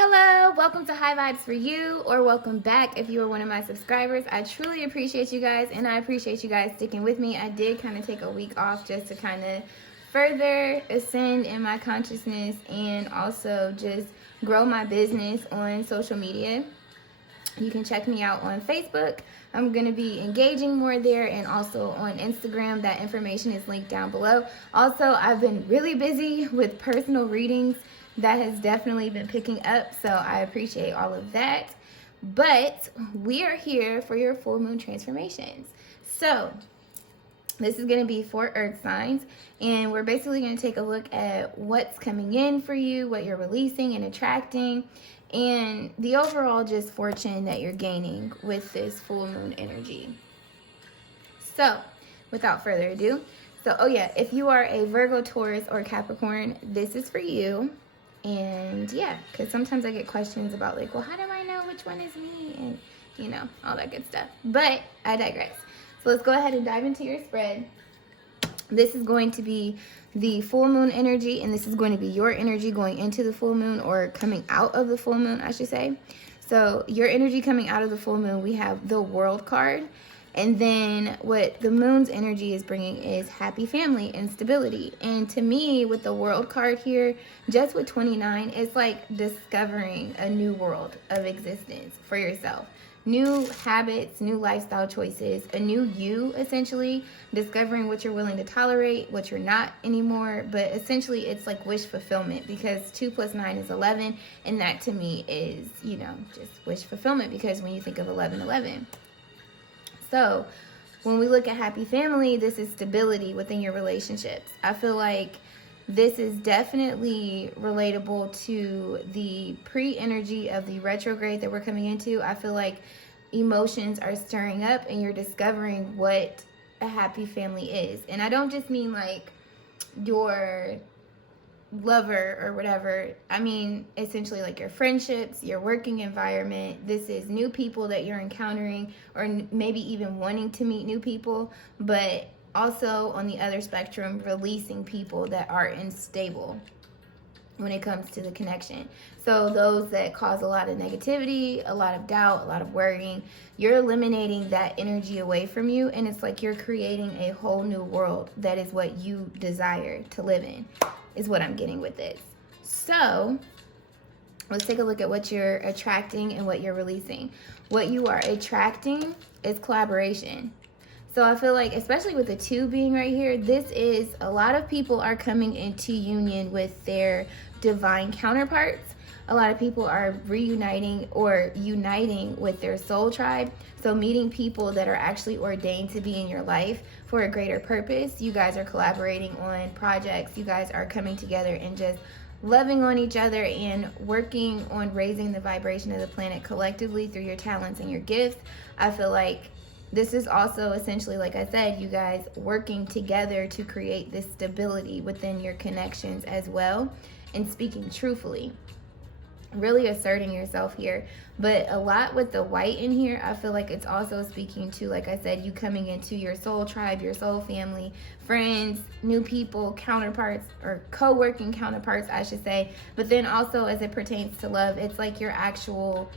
Hello, welcome to High Vibes for You, or welcome back if you are one of my subscribers. I truly appreciate you guys, and I appreciate you guys sticking with me. I did kind of take a week off just to kind of further ascend in my consciousness and also just grow my business on social media. You can check me out on Facebook. I'm going to be engaging more there, and also on Instagram. That information is linked down below. Also, I've been really busy with personal readings. That has definitely been picking up, so I appreciate all of that. But we are here for your full moon transformations. So this is going to be for earth signs, and we're basically going to take a look at what's coming in for you, what you're releasing and attracting, and the overall just fortune that you're gaining with this full moon energy. So without further ado, if you are a Virgo, Taurus, or Capricorn, this is for you. And yeah, because sometimes I get questions about like, well, how do I know which one is me? And you know, all that good stuff. But I digress. So let's go ahead and dive into your spread. This is going to be the full moon energy, and this is going to be your energy going into the full moon, or coming out of the full moon, I should say. So your energy coming out of the full moon, we have the World card. And then what the moon's energy is bringing is happy family and stability. And to me, with the World card here, just with 29, it's like discovering a new world of existence for yourself. New habits, new lifestyle choices, a new you, essentially. Discovering what you're willing to tolerate, what you're not anymore. But essentially, it's like wish fulfillment, because 2 + 9 is 11. And that to me is, just wish fulfillment, because when you think of 11. So when we look at happy family, this is stability within your relationships. I feel like this is definitely relatable to the pre-energy of the retrograde that we're coming into. I feel like emotions are stirring up and you're discovering what a happy family is. And I don't just mean like your lover or whatever. I mean essentially like your friendships, your working environment. This is new people that you're encountering, or maybe even wanting to meet new people, but also on the other spectrum, releasing people that are unstable when it comes to the connection. So those that cause a lot of negativity, a lot of doubt, a lot of worrying, you're eliminating that energy away from you, and it's like you're creating a whole new world that is what you desire to live in, is what I'm getting with this. So let's take a look at what you're attracting and what you're releasing. What you are attracting is collaboration. So I feel like, especially with the 2 being right here, this is a lot of people are coming into union with their divine counterparts. A lot of people are reuniting or uniting with their soul tribe. So meeting people that are actually ordained to be in your life for a greater purpose. You guys are collaborating on projects. You guys are coming together and just loving on each other and working on raising the vibration of the planet collectively through your talents and your gifts. I feel like this is also essentially, like I said, you guys working together to create this stability within your connections as well, and speaking truthfully. Really asserting yourself here. But a lot with the white in here, I feel like it's also speaking to, like I said, you coming into your soul tribe, your soul family, friends, new people, counterparts, or co-working counterparts, I should say. But then also as it pertains to love, it's like your actual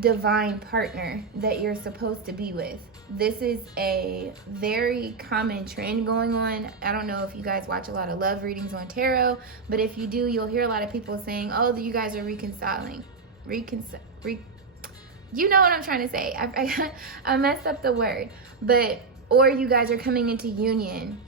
divine partner that you're supposed to be with. This is a very common trend going on. I don't know if you guys watch a lot of love readings on tarot, but if you do, you'll hear a lot of people saying, oh, you guys are reconciling. You know what I'm trying to say. I messed up the word. Or you guys are coming into union,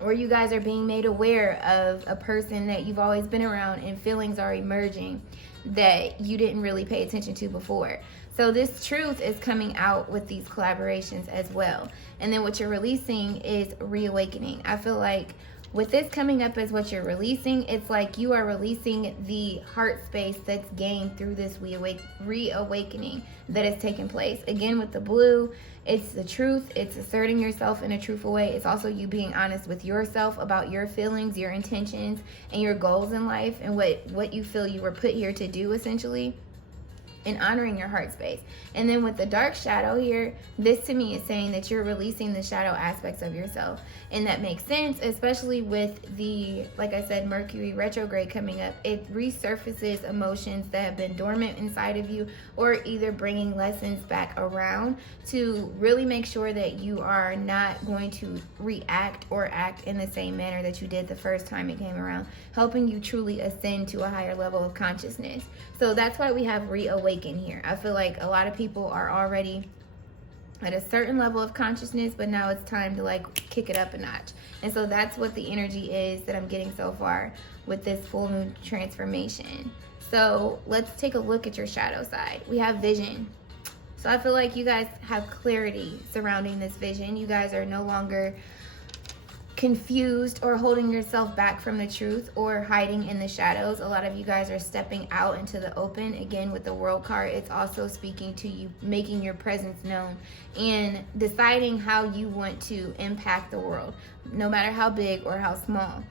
or you guys are being made aware of a person that you've always been around, and feelings are emerging that you didn't really pay attention to before. So this truth is coming out with these collaborations as well. And then what you're releasing is reawakening. I feel like with this coming up as what you're releasing, it's like you are releasing the heart space that's gained through this reawakening that has taken place. Again, with the blue, it's the truth. It's asserting yourself in a truthful way. It's also you being honest with yourself about your feelings, your intentions, and your goals in life, and what you feel you were put here to do, essentially. and honoring your heart space. And then with the dark shadow here, this to me is saying that you're releasing the shadow aspects of yourself. And that makes sense, especially with the, like I said, Mercury retrograde coming up. It resurfaces emotions that have been dormant inside of you, or either bringing lessons back around to really make sure that you are not going to react or act in the same manner that you did the first time it came around, helping you truly ascend to a higher level of consciousness. So that's why we have reawaken here. I feel like a lot of people are already at a certain level of consciousness, but now it's time to like kick it up a notch. And so that's what the energy is that I'm getting so far with this full moon transformation. So let's take a look at your shadow side. We have vision. So I feel like you guys have clarity surrounding this vision. You guys are no longer confused or holding yourself back from the truth or hiding in the shadows. A lot of you guys are stepping out into the open. Again, with the World card, it's also speaking to you making your presence known and deciding how you want to impact the world, no matter how big or how small.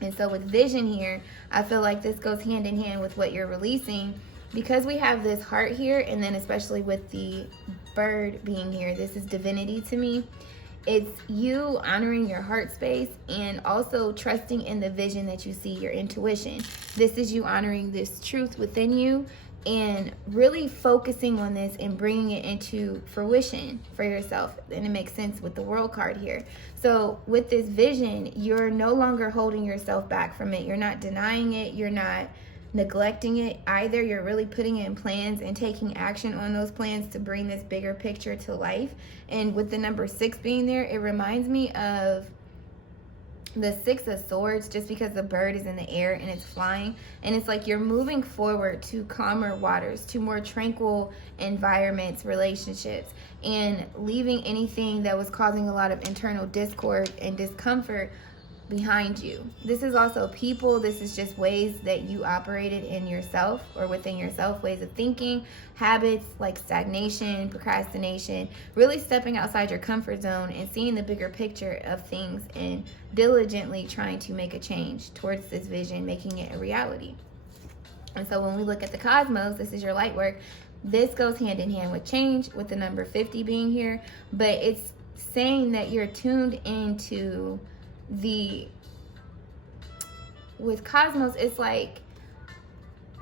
And so with vision here, I feel like this goes hand in hand with what you're releasing, because we have this heart here, and then especially with the bird being here, this is divinity to me. It's you honoring your heart space and also trusting in the vision that you see, your intuition. This is you honoring this truth within you and really focusing on this and bringing it into fruition for yourself. And it makes sense with the World card here. So with this vision, you're no longer holding yourself back from it. You're not denying it. You're not neglecting it either. You're really putting in plans and taking action on those plans to bring this bigger picture to life. And with the number 6 being there, it reminds me of the 6 of Swords, just because the bird is in the air and it's flying, and it's like you're moving forward to calmer waters, to more tranquil environments, relationships, and leaving anything that was causing a lot of internal discord and discomfort behind you. This is also people. This is just ways that you operated in yourself or within yourself, ways of thinking, habits like stagnation, procrastination, really stepping outside your comfort zone and seeing the bigger picture of things and diligently trying to make a change towards this vision, making it a reality. And so when we look at the cosmos, this is your light work. This goes hand in hand with change, with the number 50 being here, but it's saying that you're tuned into with cosmos, it's like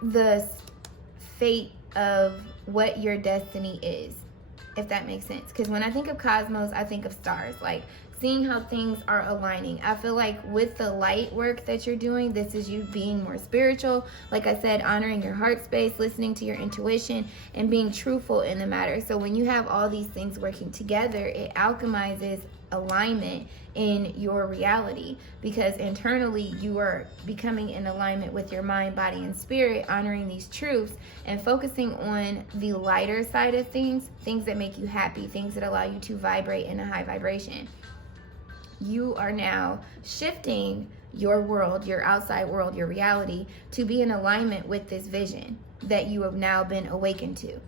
the fate of what your destiny is, if that makes sense. Because when I think of cosmos, I think of stars, like seeing how things are aligning. I feel like with the light work that you're doing, this is you being more spiritual, like I said, honoring your heart space, listening to your intuition, and being truthful in the matter. So when you have all these things working together, it alchemizes alignment in your reality, because internally you are becoming in alignment with your mind, body, and spirit, honoring these truths and focusing on the lighter side of things that make you happy, things that allow you to vibrate in a high vibration. You are now shifting your world, your outside world, your reality, to be in alignment with this vision that you have now been awakened to.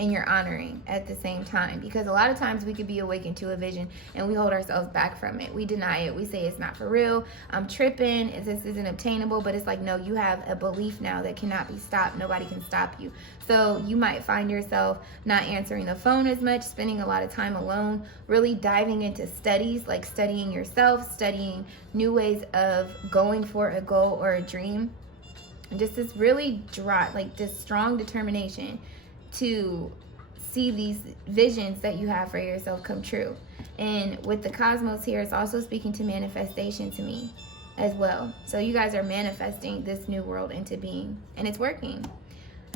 And you're honoring at the same time, because a lot of times we could be awakened to a vision and we hold ourselves back from it. We deny it. We say it's not for real. I'm tripping. This isn't obtainable. But it's like, no, you have a belief now that cannot be stopped. Nobody can stop you. So you might find yourself not answering the phone as much, spending a lot of time alone, really diving into studies, like studying yourself, studying new ways of going for a goal or a dream. And just this really this strong determination to see these visions that you have for yourself come true. And with the cosmos here, it's also speaking to manifestation to me as well. So you guys are manifesting this new world into being, and it's working.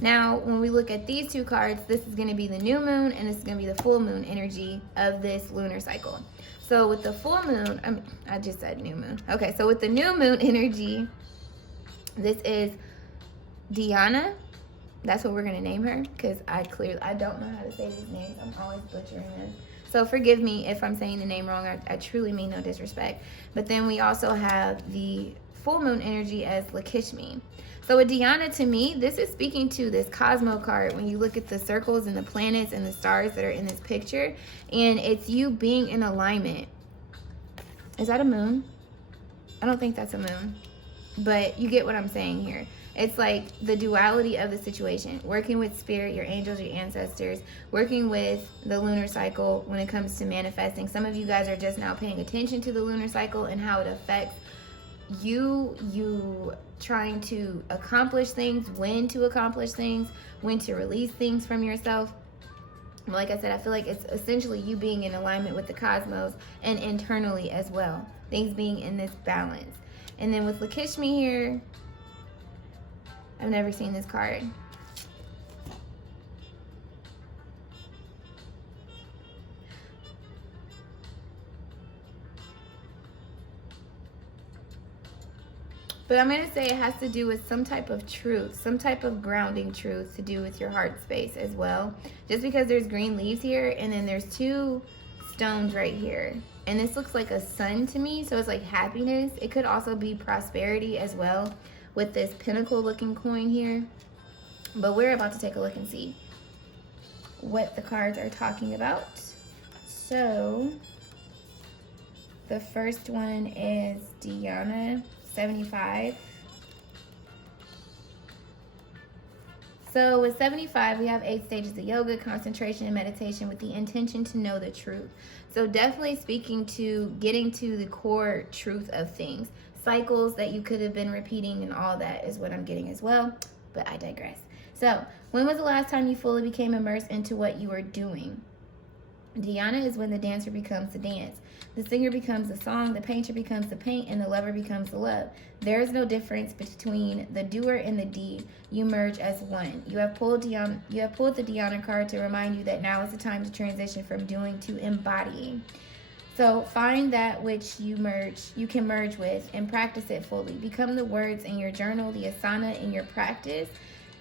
Now, when we look at these two cards, this is going to be the new moon and this is going to be the full moon energy of this lunar cycle. So with the full moon, I just said new moon. Okay, so with the new moon energy, this is Diana. That's what we're going to name her, because I don't know how to say these names. I'm always butchering them. So forgive me if I'm saying the name wrong. I truly mean no disrespect. But then we also have the full moon energy as Lakshmi. So with Diana, to me, this is speaking to this Cosmo card when you look at the circles and the planets and the stars that are in this picture. And it's you being in alignment. Is that a moon? I don't think that's a moon. But you get what I'm saying here. It's like the duality of the situation. Working with spirit, your angels, your ancestors, working with the lunar cycle when it comes to manifesting. Some of you guys are just now paying attention to the lunar cycle and how it affects you trying to accomplish things, when to accomplish things, when to release things from yourself. Like I said, I feel like it's essentially you being in alignment with the cosmos and internally as well. Things being in this balance. And then with Lakshmi here, I've never seen this card. But I'm going to say it has to do with some type of truth, some type of grounding truth to do with your heart space as well. Just because there's green leaves here and then there's two stones right here. And this looks like a sun to me, so it's like happiness. It could also be prosperity as well with this pinnacle looking coin here. But we're about to take a look and see what the cards are talking about. So the first one is Dhyana 75. So with 75, we have 8 stages of yoga, concentration, and meditation with the intention to know the truth. So definitely speaking to getting to the core truth of things. Cycles that you could have been repeating and all that is what I'm getting as well. But I digress. So when was the last time you fully became immersed into what you were doing? Dhyana is when the dancer becomes the dance. The singer becomes the song, the painter becomes the paint, and the lover becomes the love. There is no difference between the doer and the deed. You merge as one. You have pulled the Dhyana card to remind you that now is the time to transition from doing to embodying. So find that which you can merge with and practice it fully. Become the words in your journal, the asana in your practice,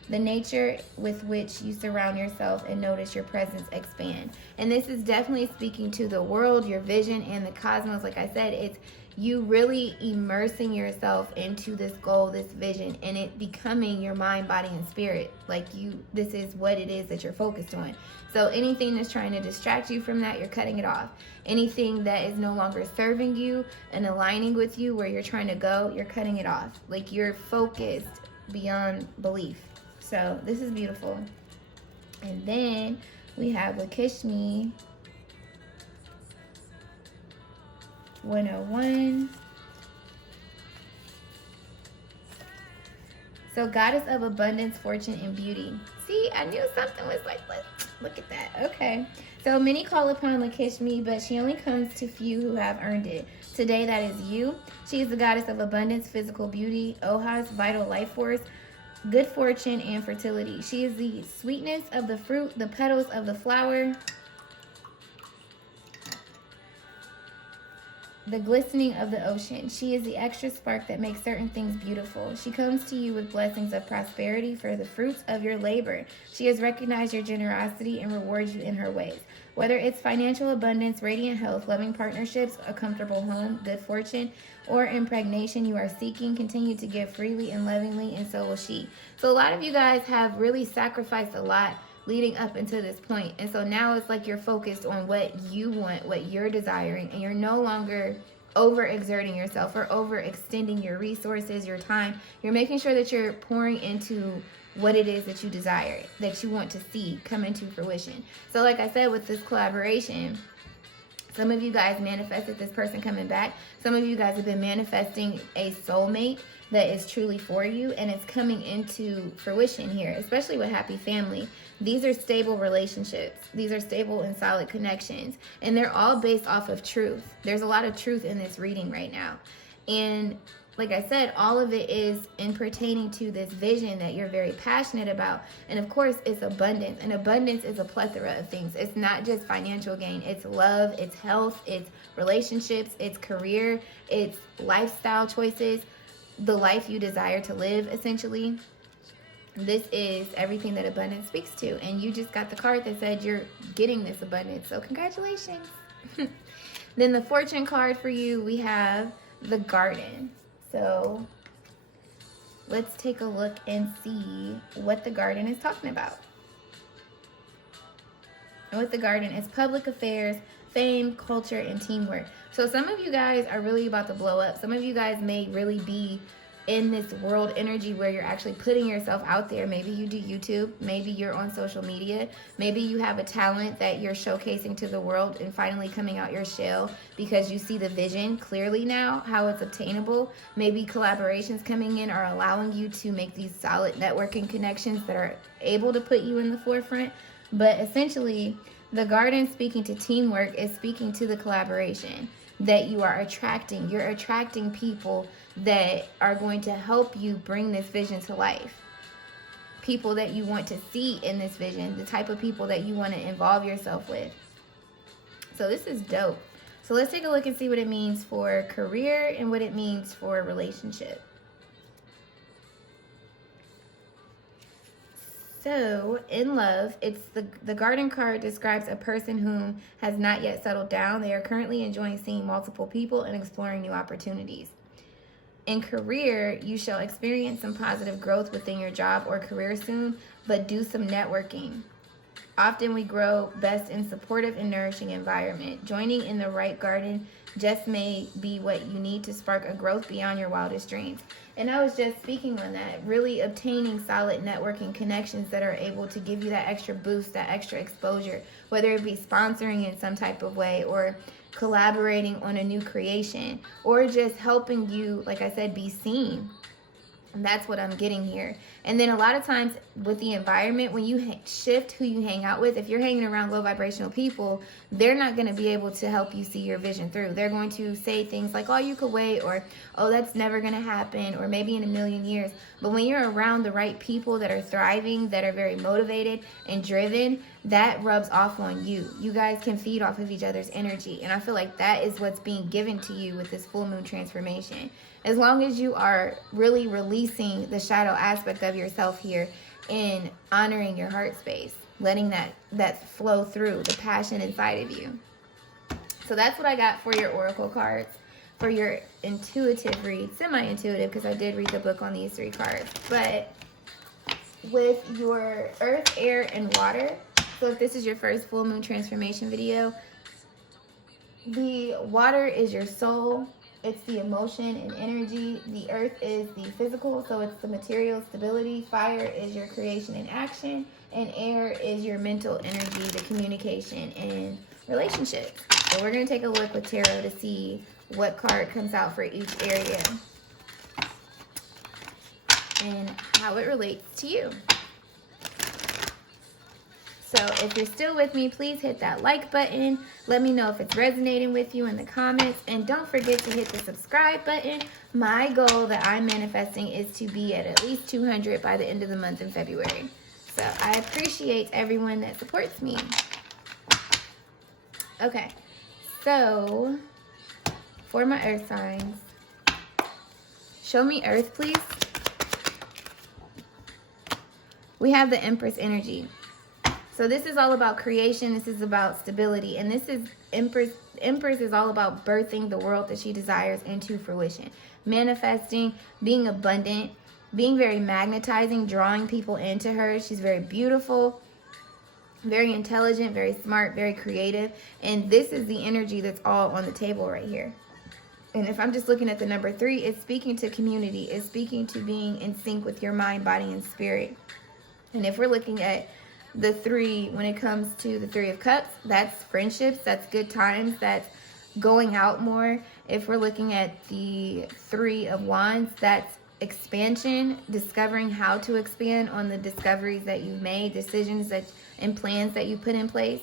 the nature with which you surround yourself, and notice your presence expand. And this is definitely speaking to the world, your vision, and the cosmos. Like I said, it's you really immersing yourself into this goal, this vision, and it becoming your mind, body, and spirit. Like this is what it is that you're focused on. So anything that's trying to distract you from that, you're cutting it off. Anything that is no longer serving you and aligning with you where you're trying to go, you're cutting it off. Like you're focused beyond belief. So this is beautiful. And then we have Lakshmi 101. So goddess of abundance, fortune, and beauty. See, I knew something was like, look at that. Okay. So many call upon Lakshmi, but she only comes to few who have earned it. Today, that is you. She is the goddess of abundance, physical beauty, ohas, vital life force, good fortune, and fertility. She is the sweetness of the fruit, the petals of the flower, the glistening of the ocean. She is the extra spark that makes certain things beautiful. She comes to you with blessings of prosperity for the fruits of your labor. She has recognized your generosity and rewards you in her ways. Whether it's financial abundance, radiant health, loving partnerships, a comfortable home, good fortune, or impregnation you are seeking, continue to give freely and lovingly, and so will she. So a lot of you guys have really sacrificed a lot leading up until this point. And so now it's like you're focused on what you want, what you're desiring, and you're no longer overexerting yourself or overextending your resources, your time. You're making sure that you're pouring into what it is that you desire, that you want to see come into fruition. So like I said, with this collaboration, some of you guys manifested this person coming back. Some of you guys have been manifesting a soulmate that is truly for you, and it's coming into fruition here, especially with happy family. These are stable relationships. These are stable and solid connections, and they're all based off of truth. There's a lot of truth in this reading right now. And like I said, all of it is in pertaining to this vision that you're very passionate about. And of course, it's abundance. And abundance is a plethora of things. It's not just financial gain. It's love, it's health, it's relationships, it's career, it's lifestyle choices, the life you desire to live, essentially. This is everything that abundance speaks to. And you just got the card that said you're getting this abundance. So congratulations. Then the fortune card for you, we have the garden. So let's take a look and see what the garden is talking about. And what the garden is: public affairs, fame, culture, and teamwork. So some of you guys are really about to blow up. Some of you guys may really be in this world energy where you're actually putting yourself out there. Maybe you do YouTube, maybe you're on social media, maybe you have a talent that you're showcasing to the world and finally coming out your shell because you see the vision clearly now, how it's obtainable. Maybe collaborations coming in are allowing you to make these solid networking connections that are able to put you in the forefront. But essentially, the garden speaking to teamwork is speaking to the collaboration that you are attracting. You're attracting people that are going to help you bring this vision to life. People that you want to see in this vision, the type of people that you want to involve yourself with. So this is dope. So let's take a look and see what it means for career and what it means for relationship. So, in love, it's the garden card describes a person whom has not yet settled down. They are currently enjoying seeing multiple people and exploring new opportunities. In career, you shall experience some positive growth within your job or career soon, but do some networking. Often we grow best in supportive and nourishing environment. Joining in the right garden just may be what you need to spark a growth beyond your wildest dreams. And I was just speaking on that, really obtaining solid networking connections that are able to give you that extra boost, that extra exposure, whether it be sponsoring in some type of way or collaborating on a new creation or just helping you, like I said, be seen. And that's what I'm getting here. And then a lot of times with the environment, when you shift who you hang out with, if you're hanging around low vibrational people, they're not going to be able to help you see your vision through. They're going to say things like, oh, you could wait, or, oh, that's never going to happen, or maybe in a million years. But when you're around the right people that are thriving, that are very motivated and driven, that rubs off on you. You guys can feed off of each other's energy. And I feel like that is what's being given to you with this full moon transformation. As long as you are really releasing the shadow aspect of yourself here and honoring your heart space, letting that flow through the passion inside of you. So that's what I got for your oracle cards. For your intuitive read, semi-intuitive, because I did read the book on these 3 cards. But with your earth, air, and water, so if this is your first full moon transformation video, the water is your soul. It's the emotion and energy. The earth is the physical, so it's the material stability. Fire is your creation and action. And air is your mental energy, the communication and relationships. So we're going to take a look with tarot to see what card comes out for each area and how it relates to you. So if you're still with me, please hit that like button. Let me know if it's resonating with you in the comments. And don't forget to hit the subscribe button. My goal that I'm manifesting is to be at least 200 by the end of the month in February. So I appreciate everyone that supports me. Okay, so for my earth signs, show me earth, please. We have the Empress energy. So this is all about creation. This is about stability. And this is Empress is all about birthing the world that she desires into fruition. Manifesting, being abundant, being very magnetizing, drawing people into her. She's very beautiful, very intelligent, very smart, very creative. And this is the energy that's all on the table right here. And if I'm just looking at the number 3, it's speaking to community. It's speaking to being in sync with your mind, body, and spirit. And if we're looking at the 3, when it comes to the 3 of Cups, that's friendships, that's good times, that's going out more. If we're looking at the 3 of Wands, that's expansion, discovering how to expand on the discoveries that you've made, decisions that and plans that you put in place.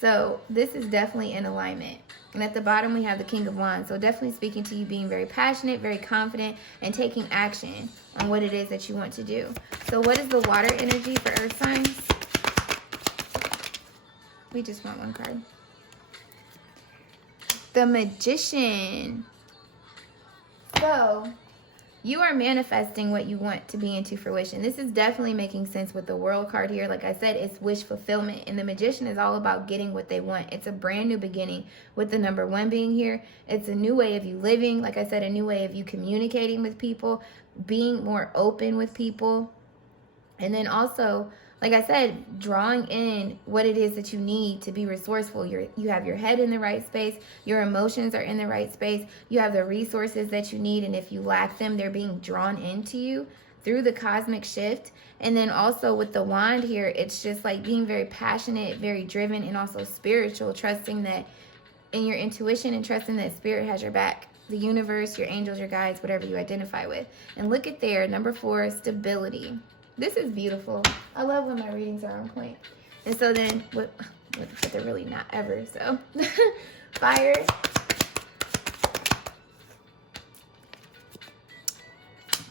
So this is definitely in alignment. And at the bottom we have the King of Wands. So definitely speaking to you being very passionate, very confident, and taking action on what it is that you want to do. So what is the water energy for earth signs? We just want one card. The Magician. So you are manifesting what you want to be into fruition. This is definitely making sense with the World card here. Like I said, it's wish fulfillment. And the Magician is all about getting what they want. It's a brand new beginning with the number 1 being here. It's a new way of you living. Like I said, a new way of you communicating with people, being more open with people. And then also like I said, drawing in what it is that you need to be resourceful. You have your head in the right space. Your emotions are in the right space. You have the resources that you need. And if you lack them, they're being drawn into you through the cosmic shift. And then also with the wand here, it's just like being very passionate, very driven, and also spiritual, trusting that in your intuition and trusting that spirit has your back. The universe, your angels, your guides, whatever you identify with. And look at there, number 4, stability. This is beautiful. I love when my readings are on point. And so then, but they're really not ever, so. Fire.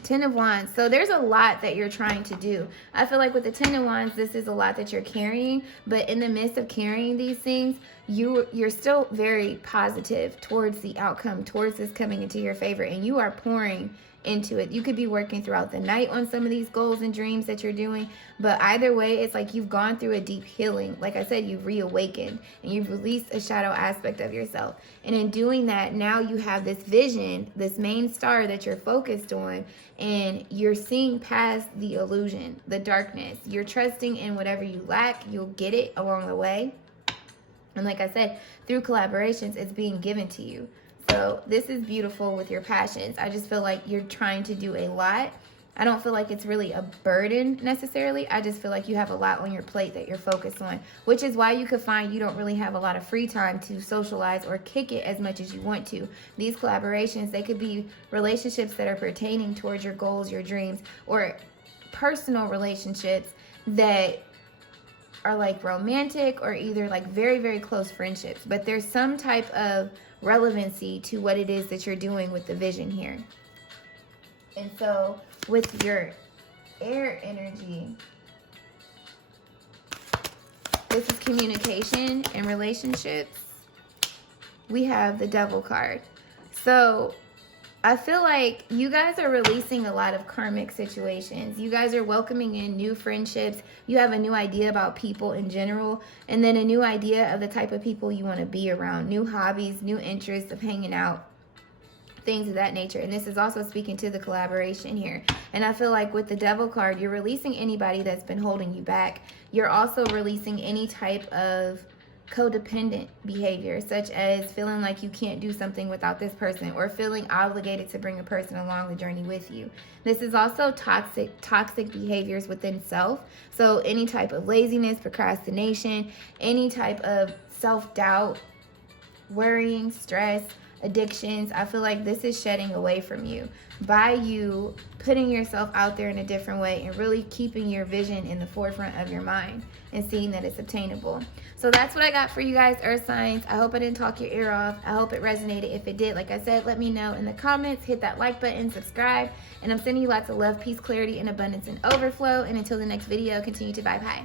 Ten of Wands. So there's a lot that you're trying to do. I feel like with the Ten of Wands, this is a lot that you're carrying. But in the midst of carrying these things, you're still very positive towards the outcome, towards this coming into your favor. And you are pouring into it. You could be working throughout the night on some of these goals and dreams that you're doing, but either way, it's like you've gone through a deep healing. Like I said, you've reawakened and you've released a shadow aspect of yourself. And in doing that, now you have this vision, this main star that you're focused on, and you're seeing past the illusion, the darkness. You're trusting in whatever you lack, you'll get it along the way. And like I said, through collaborations, it's being given to you. So this is beautiful with your passions. I just feel like you're trying to do a lot. I don't feel like it's really a burden necessarily. I just feel like you have a lot on your plate that you're focused on, which is why you could find you don't really have a lot of free time to socialize or kick it as much as you want to. These collaborations, they could be relationships that are pertaining towards your goals, your dreams, or personal relationships that are like romantic or either like very, very close friendships. But there's some type of relevancy to what it is that you're doing with the vision here. And so with your air energy, this is communication and relationships. We have the Devil card. So I feel like you guys are releasing a lot of karmic situations. You guys are welcoming in new friendships. You have a new idea about people in general, and then a new idea of the type of people you want to be around, new hobbies, new interests of hanging out, things of that nature. And this is also speaking to the collaboration here. And I feel like with the Devil card, you're releasing anybody that's been holding you back. You're also releasing any type of codependent behavior, such as feeling like you can't do something without this person, or feeling obligated to bring a person along the journey with you. This is also toxic behaviors within self. So any type of laziness, procrastination, any type of self-doubt, worrying, stress, addictions. I feel like this is shedding away from you by you putting yourself out there in a different way and really keeping your vision in the forefront of your mind and seeing that it's obtainable. So that's what I got for you guys, earth signs. I hope I didn't talk your ear off. I hope it resonated. If it did, like I said, let me know in the comments. Hit that like button, subscribe, and I'm sending you lots of love, peace, clarity, and abundance and overflow. And until the next video, continue to vibe high.